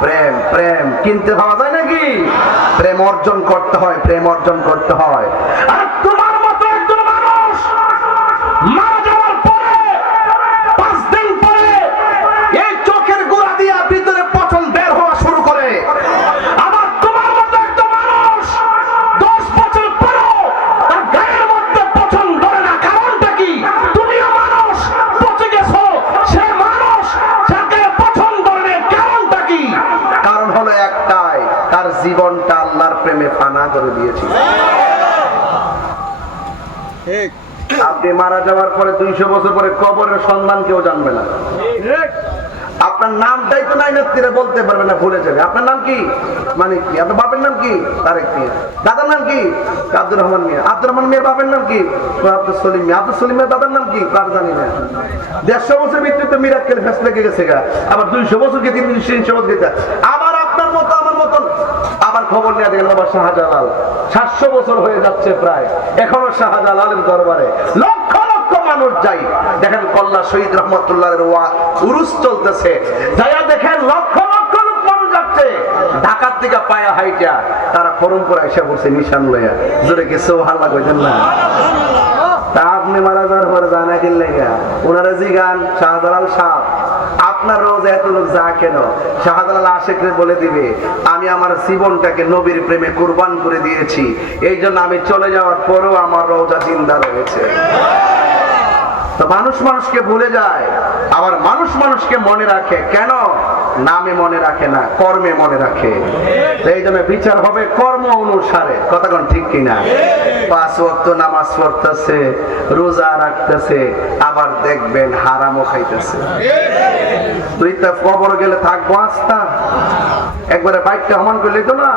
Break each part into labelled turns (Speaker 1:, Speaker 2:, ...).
Speaker 1: প্রেম প্রেম কিনতে পাওয়া যায় নাকি? প্রেম অর্জন করতে হয় প্রেম অর্জন করতে হয়। জীবনটা আল্লাহর প্রেমে ফানা করে দিয়েছিল। আপনি মারা যাওয়ার পরে দুইশো বছর পরে কবরের সন্ধান কেউ জানবে না। আপনার নামটাই তো নাই নেত্রীরা বলতে পারবে না ভুলে যাবে। আপনার নাম কি? মানে কি? আপনার বাপের নাম কি? তারেক মিয়া। দাদার নাম কি? আব্দুর রহমান মিয়া। আব্দুর রহমান মিয়ার বাপের নাম কি? আব্দুল সলিম মিয়া। আব্দুল সলিমের দাদার নাম কি? কার জানি না। দেড়শো বছর ভিত্তিতে মিরাক্কেল ফেস লেগে গেছে গা। আবার দুইশো বছর কে তিন তিনশো বছর আবার আবার খবর নিয়ে দেখেন আবার শাহজালাল। সাতশো বছর হয়ে যাচ্ছে প্রায়। এখনও শাহজালালের দরবারে লক্ষ লক্ষ মানুষ যাই দেখেন কল্লা শহীদ রহমতুল্লাহ উরুস চলতেছে। যাইয়া দেখেন লক্ষ লক্ষ লোক মানুষ যাচ্ছে। ঢাকার দিকে পায়া হাইটা, তারা ফরমপুর এসে নিশান লইয়া। জোরে কইতেন না? আপনি মারা যাওয়ার পরে জানা কিনলে ওনারা জি গান শাহজালাল সাহ। আপনার রোজ এত লোক যা কেন? শাহজালাল আশেখরে বলে দিবে, আমি আমার জীবনটাকে নবীর প্রেমে কুরবান করে দিয়েছি এই জন্য আমি চলে যাওয়ার পরেও আমার রোজা চিন্তা রয়েছে। মানুষ মানুষকে ভুলে যায়, আবার মানুষ মানুষকে মনে রাখে, কেন? নামে মনে রাখে না, কর্মে মনে রাখে। এই জন্য বিচার হবে কর্ম অনুসারে। কতক্ষণ ঠিক কিনা? পাঁচ ওয়াক্ত নামাজ পড়তেছে, রোজা রাখতেছে, আবার দেখবেন হারামও খাইতেছে। কবর গেলে থাকব আস্তা একবারে বাইকটা হমান করলে তো না।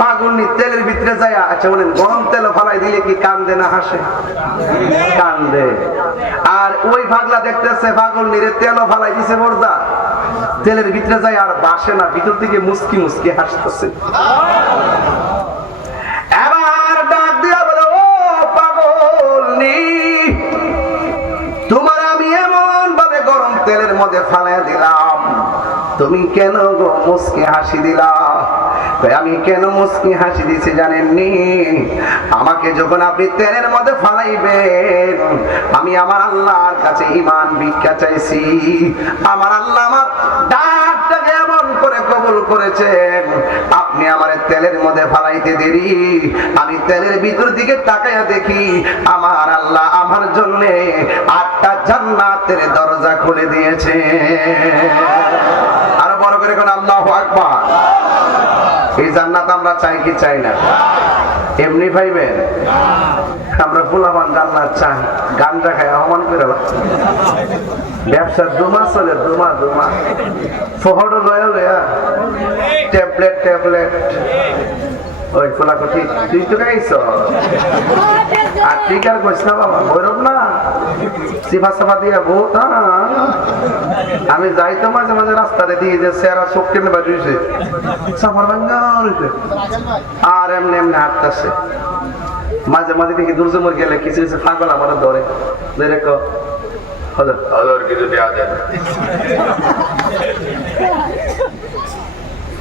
Speaker 1: ফাগুনি তেলের ভিতরে যায় আচ্ছা বলেন গরম তেল ফালাই দিলে কি কান্দে না হাসে? কান্দে। আর ওই ফাগলা দেখতেছে ফাগুনিরে তেলও ফালাই দিছে মোরদা তেলের ভিতরে যায় আর বাসে না ভিতর থেকে মুসকি মুসকি হাসতেছে। তেলের মধ্যে ফালাই দিলাম। তুমি কেন গো মুসকে হাসি দিলা? কই, আমি কেন মুসকি হাসি দিছি জানেননি? আমাকে যখন আপনি তেলের মধ্যে ফালাইবেন, আমি আমার আল্লাহর কাছে ইমান ভিক্ষা চাইছি। আমার আল্লাহ আমার ডাকটাকে এমন করে কবুল করেছেন। আপনি আমার তেলের মধ্যে ফালাইতে দেরি। আমি তেলের ভিতর দিকে তাকাইয়া দেখি, আমার আল্লাহ আমার জন্য আটটা জান্নাতের দরজা খুলে দিয়েছে আরও বড় করে কোন আল্লাহ আকবার। এই জান্নাত আমরা চাই কি চাই না? এমনি ভাইবেন? আমরা ফুলাবান জান্নাত চাই। গানটা খাই আহ্বান করে দাও। ব্যবসার দুমা চলে, দুমা দুমা। ফহর লয়া। Tablet tablet. ওই ফুলা কঠি তুই তো খাইছ আর টিকার কইস না বাবা ভৈরব না। সিফা সাফা দিয়া বহুত হ্যাঁ। আমি যাই তো মাঝে মাঝে রাস্তাতে দিয়ে যে সেরা চোখ কেমনে বাজু হয়েছে সাফার ভাঙ্গা। আর এমনি এমনি হাঁটতেছে। মাঝে মাঝে দেখি দুর্জমর গেলে কিছু কিছু পাগল আমার ধরে। কো, হলো।
Speaker 2: আলোর কিছু দেওয়া যায়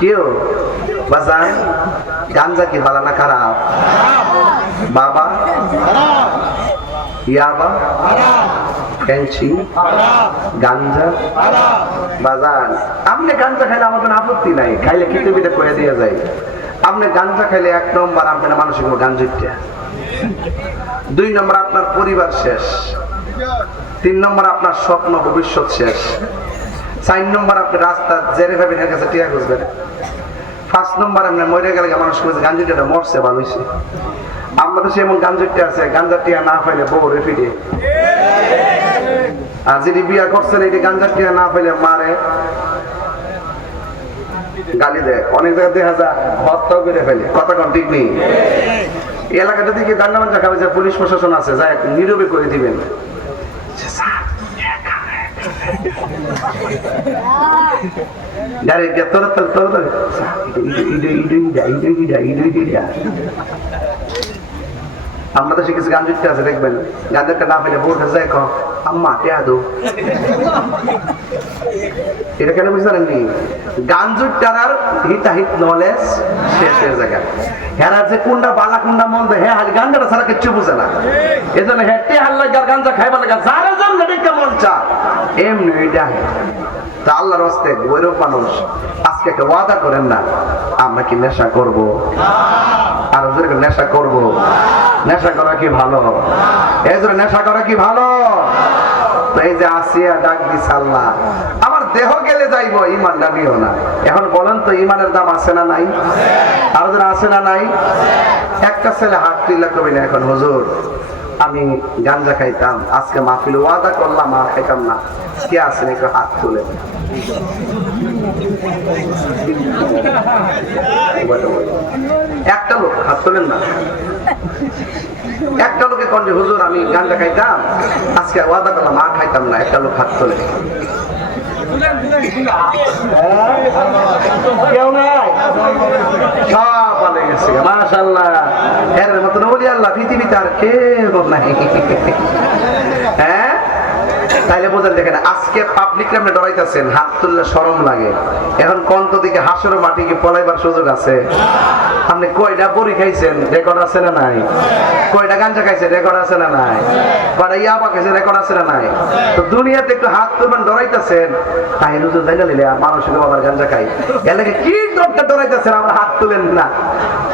Speaker 1: কেউ বাজান, গাঞ্জা কি ভালো না খারাপ? বাবা, ইয়াবা গাঞ্জা, বাজান। আপনি গাঞ্জা খাইলে আমাদের আপত্তি নাই, খাইলে খিচুড়িটা করে দিয়ে যায়। আপনি গাঞ্জা খাইলে এক নম্বর আপনার মানসিক গাঞ্জুটা দুই নম্বর আপনার পরিবার শেষ। তিন নম্বর আপনার স্বপ্ন ভবিষ্যৎ শেষ। চার নম্বর আপনি রাস্তা জেরে ভাবেন কাছে টিয়া খুঁজবেন। পাঁচ নম্বর আপনি মরে গেলে মানুষ খুঁজে, গাঞ্জুটা মরছে, ভালো হয়েছে আমরা তো সেমন গাঞ্জুটা আছে, গাঞ্জা টিয়া না পাইলে বউ রেফিডে আর যিনি বিয়া করছেন এটি গাঞ্জা টিয়া না পেলে মারে। গালি দেয়। অনেক জায়গায় দেখা যায় হত্যাও করে ফেলে। কথা কন, ঠিক নেই? এলাকাটা থেকে গান্ডা মাঞ্জা খাবে যে পুলিশ প্রশাসন আছে যা নীরবে করে দিবেন। গাড়ি দিয়ে তোর তোর তোর তোর আমরা তো শিখেছি গান জুটতে আছে দেখবেন গানটা না পেলে বোর্ড যায় কম আম্মা এটা কেন বুঝতে পারেননি? হিতাহিত নলেজ শেষের জায়গা। হেরার যে কোনটা বালা, কোনটা মন্দ হ্যাঁ হালি কিচ্ছু বুঝে না। লাগা, যারা যান মন চা। এমনি তা আল্লাহর হস্তে গৈরব মানুষ, আজকে একটা ওয়াদা করেন না, আমরা কি নেশা করব? আর নেশা করব। নেশা করা কি ভালো? জন্য নেশা করা কি ভালো? এই যে আসিয়া ডাক দিস আল্লাহ, আমার দেহ গেলে যাইব ইমান নামিও না। এখন বলেন তো ইমানের দাম আছে না নাই? আর ওদের আছে না নাই? একটা ছেলে হাত তুইলা কবি না এখন, হুজুর, আমি গাঞ্জা খাইতাম, আজকে মাহফিল ওয়াদা করলাম, আর খাইতাম না। কে আছেন একটু হাত তুলে একটা লোক, হাত তোলেন না? একটা লোকে কন হুজুর আমি গাঞ্জা খাইতাম আজকে ওয়াদা করলাম আর খাইতাম না একটা লোক হাত তোলে। কেউ নাই? সব পালে গেছে মাশাল্লাহ এর মতন বলি আল্লাহ পৃথিবীতে আর কেউ নাই। হ্যাঁ? তাইলে বোঝেন দেখেন, আজকে পাবলিক আপনি ডরাইতেছেন হাত তুললে সরম লাগে। এখন কন্ত দিকে হাসর মাটি কি পলাইবার সুযোগ আছে? আপনি কয়টা বড়ি খাইছেন রেকর্ড আছে না নাই? কয়টা গাঞ্জা খাইছেন রেকর্ড আছে না নাই? কয়টা ইয়াবা খাইছেন রেকর্ড আছে না নাই? তো দুনিয়াতে একটু হাত তুলবেন ডরাইতেছেন তাই হুজুর জায়গা নিলে মানুষের বাবার গাঞ্জা খাই। এর লাগে কি দরকার ডরাইতেছেন আমরা হাত তুলেন না।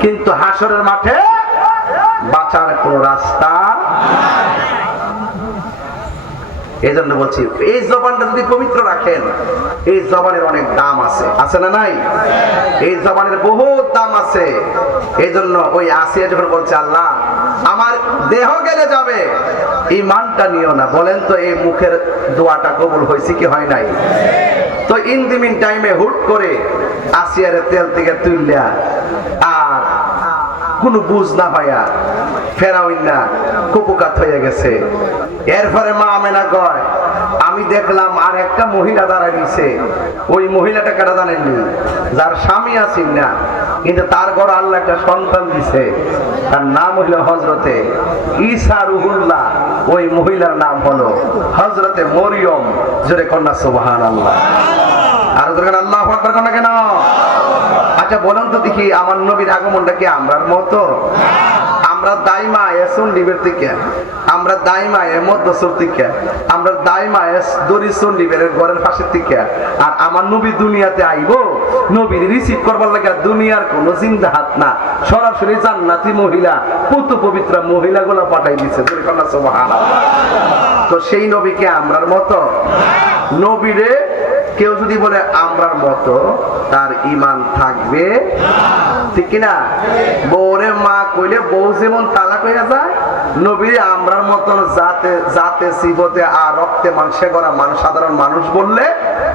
Speaker 1: কিন্তু হাসরের মাঠে বাঁচার কোন রাস্তা এই জন্য বলছি, এই জবানটা যদি পবিত্র রাখেন, এই জবানের অনেক দাম আছে। আছে না নাই? এই জবানের বহুত দাম আছে। এই জন্য ওই আসিয়া যখন বলছে, আল্লাহ, আমার দেহ গেলে যাবে। ইমানটা নিও না। বলেন তো, এই মুখের দোয়াটা কবুল হয়েছে কি হয় নাই? তো ইন দি মিন টাইমে হুট করে আসিয়ারে তেল থেকে তুললা আর কোনো বুঝ না পাইয়া ফেরাউন না, কুপুকাত হয়ে গেছে। এরপরে মা আমেনা কয়, আমি দেখলাম আর একটা মহিলা দাঁড়ায় নিছে ওই মহিলাটা কেটা জানেননি যার স্বামী আছেন না, কিন্তু তার ঘর আল্লাহ একটা সন্তান দিছে। তার নাম হইল হজরতে ঈসা রুহুল্লাহ। ওই মহিলার নাম হলো হজরতে মরিয়ম। জোরে কন্যা সুবহান আল্লাহ আর যখন আল্লাহ আকবার কন্যা কেন? আচ্ছা বলুন তো দেখি, আমার নবীর আগমনটা কি আমরার মতো? আমরা দাইমা এসুন ডিবের থেকে আমরা দাইমা এ মধ্যসর থেকে আমরা দাইমা এস দরিসুন ডিবের ঘরের পাশের থেকে আর আমার নবী দুনিয়াতে আইব, নবীর রিসিভ করবার লাগে দুনিয়ার কোনো চিন্তা হাত না। সরাসরি জান্নাতি মহিলা, পুত পবিত্র মহিলাগুলো পাঠাই দিছে তো সেই নবীকে আমরার মতো। নবীরে কেউ যদি বলে আমরার মতো, তার ইমান থাকবে ঠিক কিনা? বউরে মা কইলে বউ যেমন তালাক হয়ে যায়। নবীরে আমরার মতন জাতে জাতে, সিবতে আর রক্তে মাংসে করা মানুষ, সাধারণ মানুষ বললে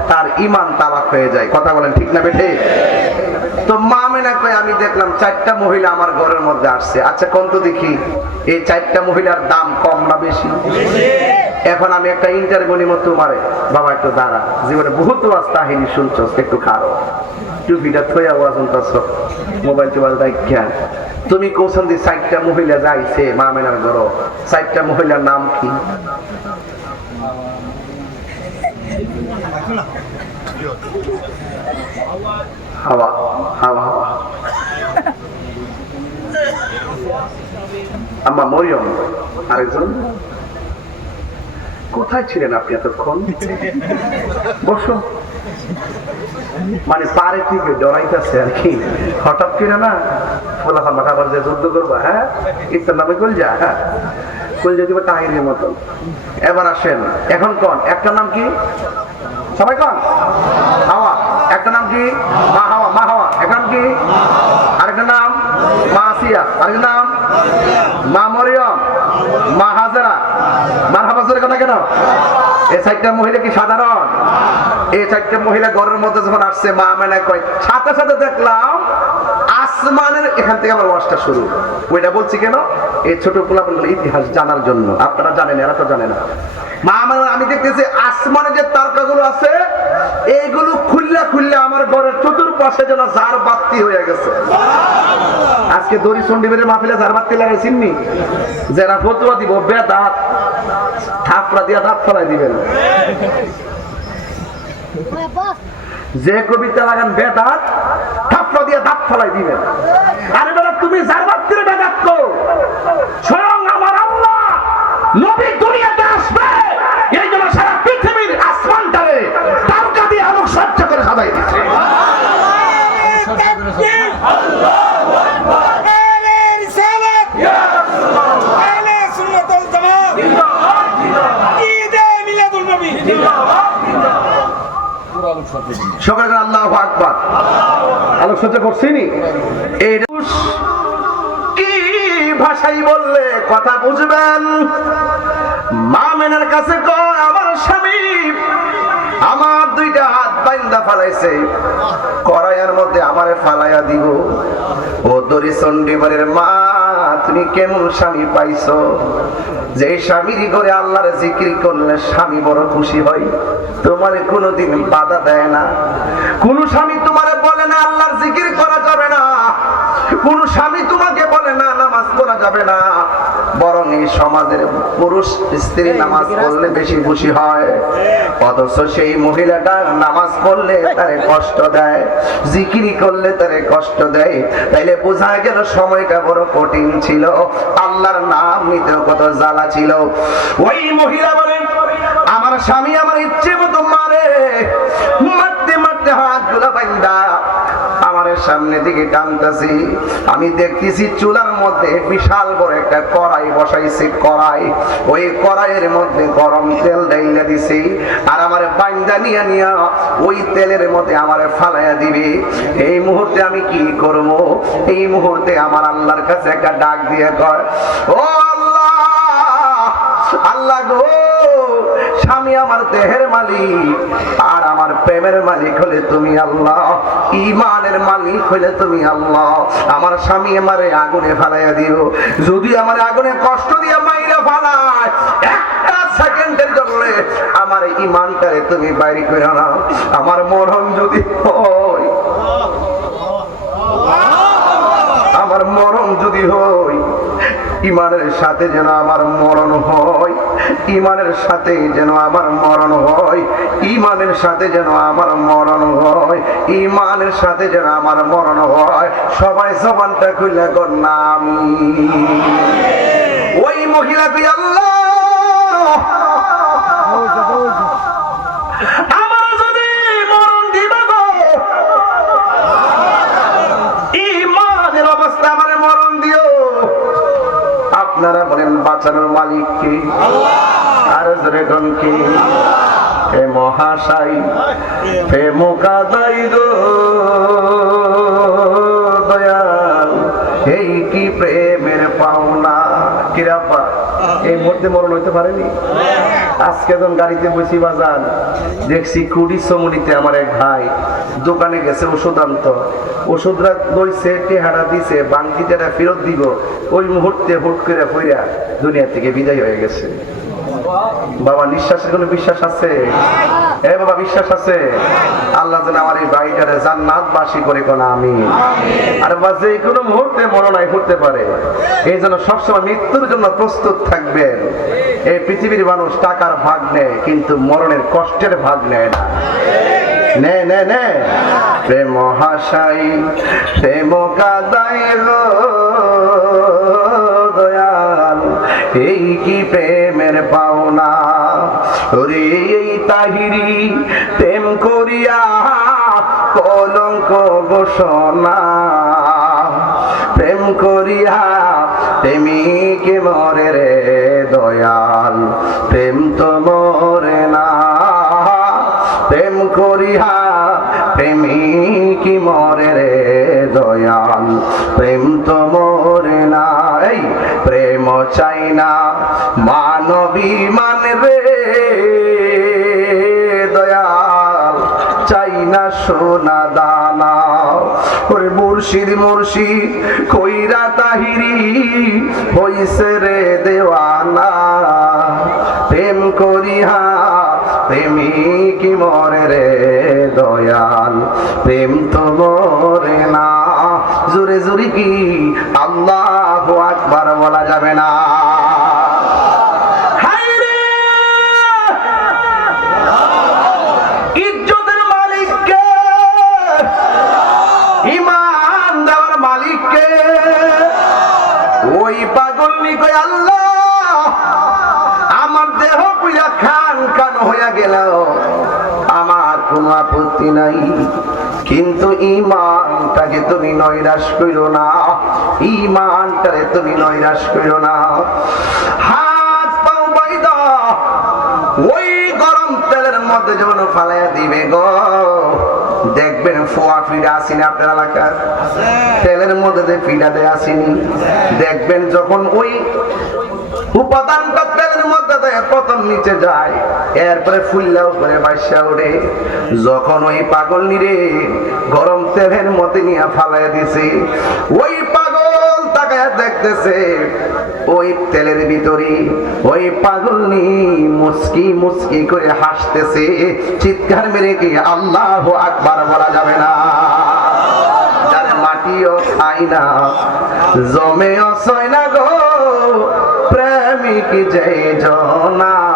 Speaker 1: তার ইমান তালাক হয়ে যায়। কথা বলেন ঠিক না বেঠে? তো মা মেনা কই আমি দেখলাম চারটা মহিলা আমার ঘরের মধ্যে আসছে। আচ্ছা কোন তো দেখি? এই চারটা মহিলার দাম কম না বেশি? এখন আমি একটা ইন্টারভিউ নিব তোমারে। বাবা, একটু দাঁড়া। জীবনে বহুত কাহিনী শুনছো, একটু খারো। টুপিটা থইয়া ওয়াজ শুনতেছ মোবাইল টোবাইল তুমি কৌশল মহিলা যাইছে ঘর মহিলার নাম কি? হাওয়া হাওয়া আম্মা মরিয়ম আরেকজন। কোথায় ছিলেন আপনি এতক্ষণ? বসো। মানে পারে থেকে ডরাইতেছে আর কি। হঠাৎ করে না ফোলা ফাম্মা খাবার যে যুদ্ধ করব হ্যাঁ? ইত্যার নামে কলজা হ্যাঁ? কলজা দিবে তাহিরের মতো। এবার আসেন, এখন কন? একটা নাম কি? সবাই কন? হাওয়া। একটা নাম কি? মা হাওয়া মা হাওয়া। নাম কি? আরেকটা নাম? মা আসিয়া। আরেকটা নাম? মা মরিয়ম। মা হাজারা। মার হাফাজের কথা কেন? এই চারটা মহিলা কি সাধারণ? এই চারটা মহিলা ঘরের মধ্যে যখন আসছে, মা মেনা কয়, সাথে সাথে দেখলাম আসমানের এখান থেকে আমার ওয়াজটা শুরু। ওইটা বলছি কেন? এই ছোট পোলাপনগুলো ইতিহাস জানার জন্য। আপনারা জানেন, এরা তো জানে না। মা আমার আমি দেখতেছি আসমানে যে তারকাগুলো আছে, এইগুলো খুললে খুললে আমার ঘরের চতুর্পাশে যেন জার বাতি হয়ে গেছে। আজকে দড়ি চন্ডিবের মাহফিলে জার বাতি লাগাইছিননি যারা ফতুয়া দিব, বেদাত থাপড়া দিয়া দাঁত ফলাই দিবেন। যে কবিতা লাগান বেদাত থাপড়া দিয়ে দাঁত ফলাই দিবেন আরে বেটা তুমি জার বাতির বেদাত কো স্বয়ং আমার আল্লাহ নবী দুনিয়াতে আসবে এই জন্য সারা পৃথিবীর আসমানটারে তারকা দিয়ে আলোক সহ্য করে সাজাই দিচ্ছে সকালে আল্লাহ এই কি ভাষাই বললে কথা বুঝবেন? মা মেনার কাছে কয়, আমার স্বামী আমার দুইটা হাত বাইন্দা ফালাইছে। করাইয়ার মধ্যে আমারে ফালাইয়া দিব। ও দরি চণ্ডীবারের মা তুমি কেমন স্বামী পাইছো? যে স্বামীর করে আল্লাহর জিকির করলে স্বামী বড় খুশি হয়। তোমার কোনোদিন বাধা দেয় না। কোন স্বামী তোমারে বলে না, আল্লাহর জিকির করা যাবে না। কোন স্বামী তোমাকে বলে না নামাজ পড়া যাবে না। বরং এই সমাজের পুরুষ স্ত্রী নামাজ পড়লে বেশি খুশি হয়। অথচ সেই মহিলাটা নামাজ পড়লে তারে কষ্ট দেয় জিকিরি করলে তারে কষ্ট দেয়। তাইলে বোঝা গেল সময়টা বড় কঠিন ছিল। আল্লাহর নাম নিতেও কত জ্বালা ছিল। ওই মহিলা বলেন আমার স্বামী আমার ইচ্ছে মতো মারে। মারতে মারতে হাত আমার সামনে দিকে টানতেছি। আমি দেখতেছি চুলার মধ্যে বিশাল বড় একটা কড়াই বসাইছে, কড়াই। ওই কড়াইয়ের মধ্যে গরম তেল ডাইলা দিছি আর আমার বাইন্দা নিয়ে নিয়া ওই তেলের মধ্যে আমারে ফালাইয়া দিবে। এই মুহূর্তে আমি কি করব? এই মুহূর্তে আমার আল্লাহর কাছে একটা ডাক দিয়ে কয়, ও আল্লাহ আল্লাহ গো, স্বামী আমার দেহের মালিক আর আমার প্রেমের মালিক হলে তুমি আল্লাহ ইমানের মালিক হইলে তুমি আল্লাহ। আমার স্বামী আমারে আগুনে ফালাইয়া দিও। যদি আমার আগুনে কষ্ট দিয়া মাইরে ফালায় একটা সেকেন্ডের জন্য আমার ইমানটারে তুমি বাইরে করে না আমার মরণ যদি হয় আমার মরণ যদি হয় ইমানের সাথে যেন আমার মরণ হয়, ইমানের সাথে যেন আমার মরণ হয়, ইমানের সাথে যেন আমার মরণ হয়, ইমানের সাথে যেন আমার মরণ হয়। সবাই জবানটা খুলে নামি। ওই মহিলা বাঁচানোর মালিক কে? আর কে? হে মহাশাই হে মোকাদাই গো। দয়াল এই কি প্রেমের পাওনা? কিরাপা এই মুহূর্তে মরণ হইতে পারেনি? আজকে যখন গাড়িতে বসি বাজান, দেখছি কুড়ি সমুনিতে আমার এক ভাই দোকানে গেছে ওষুধ আনত। ওষুধরা দইছে, টেহারা দিছে বাংকিটা ফেরত দিব। ওই মুহূর্তে হুট করে পইরা দুনিয়া থেকে বিদায় হয়ে গেছে। বাবা, নিঃশ্বাসের কোনো বিশ্বাস আছে? এ বাবা, বিশ্বাস আছে? আল্লাহ যেন আমার এই বাড়িটারে জান্নাত বাসী করে কোন আমি। আর বা যে কোনো মুহূর্তে মরণায় ঘুরতে পারে। এই জন্য সবসময় মৃত্যুর জন্য প্রস্তুত থাকবেন। এই পৃথিবীর মানুষ টাকার ভাগ নেয়, কিন্তু মরণের কষ্টের ভাগ নেয় না। নে নে নে। প্রেম হাসাই, প্রেম কাদাই দয়াল। এই কি প্রেমের কলঙ্ক ঘোষণা। প্রেম করিয়া প্রেমিকে মরে রে দয়াল। প্রেম তো মুর্শিদ মুর্শিদ কইরা তাহিরি হইছে রে দেওয়ানা। প্রেম করিহা, প্রেমিক মরে রে দয়াল। প্রেম তো মরে না। জোরে জোরে কি আল্লাহ আকবার বলা যাবে না। নাই। কিন্তু ইমানটাকে তুমি নৈরাশ করো না। ইমানটারে তুমি নৈরাশ করো না। হাত পাও বাইদা ওই গরম তেলের মধ্যে যখন ফালাইয়া দিবে গো। দেখবেন ফোয়া ফিডা আসেনি আপনার এলাকার। তেলের মধ্যে যে ফিডা দেয় আসেনি। দেখবেন যখন ওই উপাদানটা তেলের মধ্যে প্রথম নিচে যায়। এরপরে ফুললা উপরে যখন ওই পাগল নিরে গরম তেলের মধ্যে নিয়ে ফালাই দিছে, ওই পাগল তাকায় দেখতেছে, ওই তেলের ভিতরে ওই পাগল নি মুস্কি মুস্কি করে হাসতেছে। চিৎকার মেরে কি আল্লাহ আকবার বলা যাবে না। মাটিও খাই না, জমেও সয় না গো। প্রেমিক যে জনা